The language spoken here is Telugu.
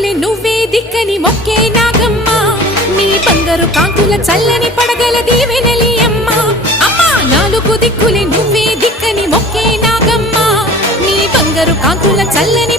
దిక్కులే నువ్వే దిక్కని మొక్కే నాగమ్మ నీ బంగారు కాంతుల చల్లని పడగల దీవెనలి అమ్మ అమ్మా నాలుగు దిక్కులే నువ్వే దిక్కని మొక్కే నాగమ్మ నీ బంగారు కాంతుల చల్లని